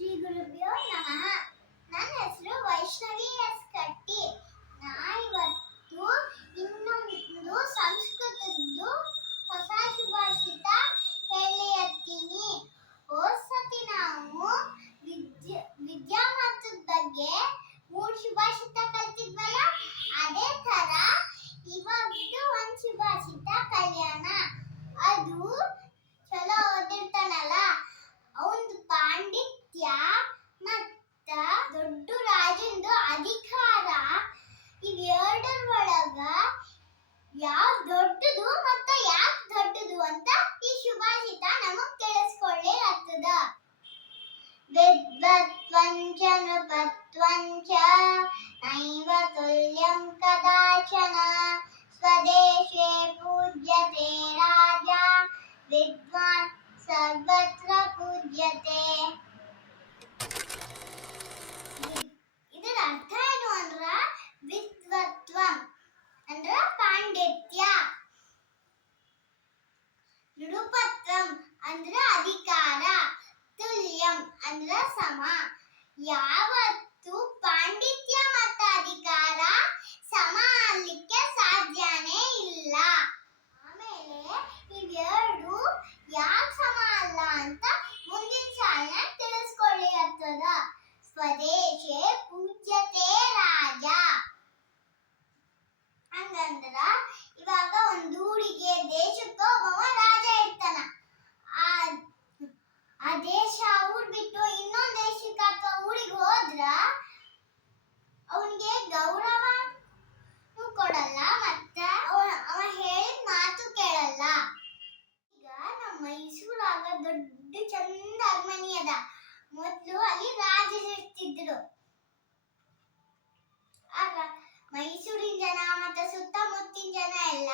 ಶ್ರೀ ಗುರುಭ್ಯೋ ನಮಃ. ನನ್ನ ಹೆಸರು ವೈಷ್ಣವಿ ಎಸ್ ಕಟ್ಟಿ. ಇವತ್ತು ಇನ್ನೊಂದು ಸಂಸ್ಕೃತದ್ದು ಹೊಸ ಸುಭಾಷಿತ ಹೇಳಿರ್ತೀನಿ. ಹೋದ್ಸತಿ ನಾವು ವಿದ್ಯಾಮಾನದ ಬಗ್ಗೆ 3 ಸುಭಾಷಿತ ಕಲ್ತಿದ್ವಲ್ಲ, ಅದೇ ತರ ಇವಾಗ ಒಂದು ಸುಭಾಷಿತ ಕಲ್ಯಾಣ. ಅದು ಚಲೋ ಓದಿರ್ತಾನಲ್ಲ, ಅವನು ಪಾಂಡಿತ್ಯ ಮತ್ತ ದೊಡ್ಡ ರಾಜಂದು ಅಧಿಕಾರ ಇವೆರಡರೊಳಗ ಯಾವ್ದು ದೊಡ್ಡದು ಮತ್ತ ಯಾಕೆ ದೊಡ್ಡದು ಅಂತ ಈ ಸುಭಾಷಿತ ನಮಗ್ ತಿಳಿಸ್ಕೊಳ್ಳಿ ಆಗ್ತದ. ವಿದ್ವತ್ವಂಚ ನೃಪತ್ವಂಚ ನೈವ ತುಲ್ಯಂ ಕದಾಚನ ಸ್ವದೇಶೇ ಪೂಜ್ಯತೆ ರಾಜ ವಿದ್ವಾನ್ ಸರ್ವತ್ರ ಪೂಜ್ಯತೆ. ಇದರ ಅರ್ಥ ಏನು ಅಂದ್ರ, ವಿದ್ವತ್ವ ಅಂದ್ರ ಪಾಂಡಿತ್ಯ, ನೃಪತ್ವಂ ಅಂದ್ರ ಅಧಿಕಾರ, ತುಲ್ಯಂ ಅಂದ್ರ ಸಮ. ಯಾವತ್ತು ಪಾಂಡಿತ್ಯ ಮತ್ತು ಅಧಿಕಾರ ಸಮ ಆಗ್ಲಿಕ್ಕೆ ಸಾಧ್ಯನೇ ಇಲ್ಲ. ಆಮೇಲೆ ಇವೆರಡು ಯಾಕೆ ಸಮ ಅಲ್ಲ ಅಂತ ಮುಂದಿನ ಸಾಲಿನ ತಿಳಿಸ್ಕೊಳ್ಳಿ ಆಗ್ತದ. ಸ್ವದೇಶೇ ಪೂಜ್ಯತೆ ರಾಜ ಹಂಗಂದ್ರ ಇವಾಗ ಒಂದು ಊರಿಗೆ ದೇಶಕ್ಕೆ ಒಬ್ಬ ರಾಜ ಇರ್ತಾನ. ಆ ದೇಶ ಊರ್ ಬಿಟ್ಟು ಇನ್ನೊಂದು ದೇಶಕ್ಕೆ ಅಥವಾ ಊರಿಗೆ ಹೋದ್ರ ಅವನಿಗೆ ಗೌರವ ಕೊಡಲ್ಲ, ಮತ್ತೆ ಅವ ಹೇಳಿದ ಮಾತು ಕೇಳಲ್ಲ. ಈಗ ನಮ್ಮ ಮೈಸೂರಾಗ ದೊಡ್ಡ ಚಂದ ಅರಮನೆ ಅದ. ಮೊದ್ಲು ಅಲ್ಲಿ ರಾಜರು ಇರ್ತಿದ್ರು. ಆಗ ಮೈಸೂರಿನ ಜನ ಮತ್ತೆ ಸುತ್ತಮುತ್ತಿನ ಜನ ಎಲ್ಲ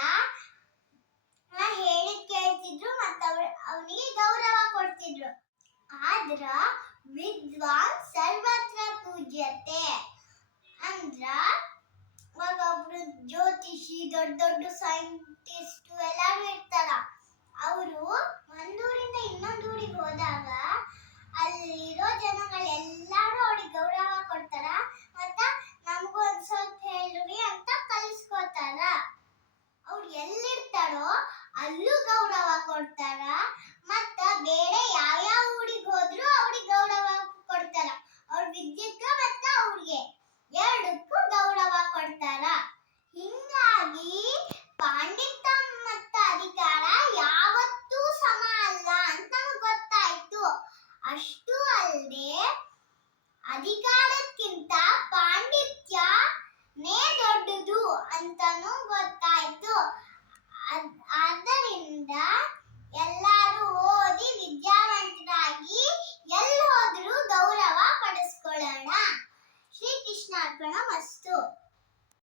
ಹೇಳಿದ್ ಕೇಳ್ತಿದ್ರು, ಮತ್ತ ಅವನಿಗೆ ಗೌರವ ಕೊಡ್ತಿದ್ರು. ಆದ್ರ ವಿದ್ವಾನ್ ಸರ್ವತ್ರ ಪೂಜ್ಯತೆ ಅಂದ್ರ ಇವಾಗ ಒಬ್ರು ಜ್ಯೋತಿಷಿ, ದೊಡ್ಡ ದೊಡ್ಡ ಸೈಂಟಿಸ್ಟ್ ಎಲ್ಲಾರು ಇರ್ತಾರ. ಅವರು ಒಂದೂರಿಂದ ಇನ್ನೊಂದು ಊರಿಗೆ ಹೋದಾಗ ಅಲ್ಲಿರೋ ಜನಗಳೆಲ್ಲಾರು ಅವ್ರಿಗೆ ಗೌರವ ಕೊಡ್ತಾರ, ಮತ್ತ ನಮಗೂ ಒಂದ್ ಸ್ವಲ್ಪ ಹೇಳ್ರಿ ಅಂತ ಕಲಿಸ್ಕೊತಾರ. ಅವ್ರು ಎಲ್ಲಿರ್ತಾರೋ ಅಲ್ಲೂ ಗೌರವ ಕೊಡ್ತಾರ, ಮತ್ತ ಬೇರೆ ಯಾವ ಊರಿಗೆ ಹೋದ್ರು ಅವ್ರಿಗೆ ಗೌರವ ಕೊಡ್ತಾರ. ಅವ್ರ ವಿದ್ಯೆಗೆ ಮತ್ತ ಅವ್ರಿಗೆ ಎರಡಕ್ಕೂ ಗೌರವ ಕೊಡ್ತಾರ. ಹಿಂಗಾಗಿ ಪಾಂಡಿತ್ಯ ಮತ್ತ ಅಧಿಕಾರ ಯಾವತ್ತೂ ಸಮ ಅಲ್ಲ ಅಂತ ನಮಗ್ ಗೊತ್ತಾಯ್ತು. ಅಷ್ಟು ಅಲ್ಲದೆ ಅಧಿಕಾರಕ್ಕಿಂತ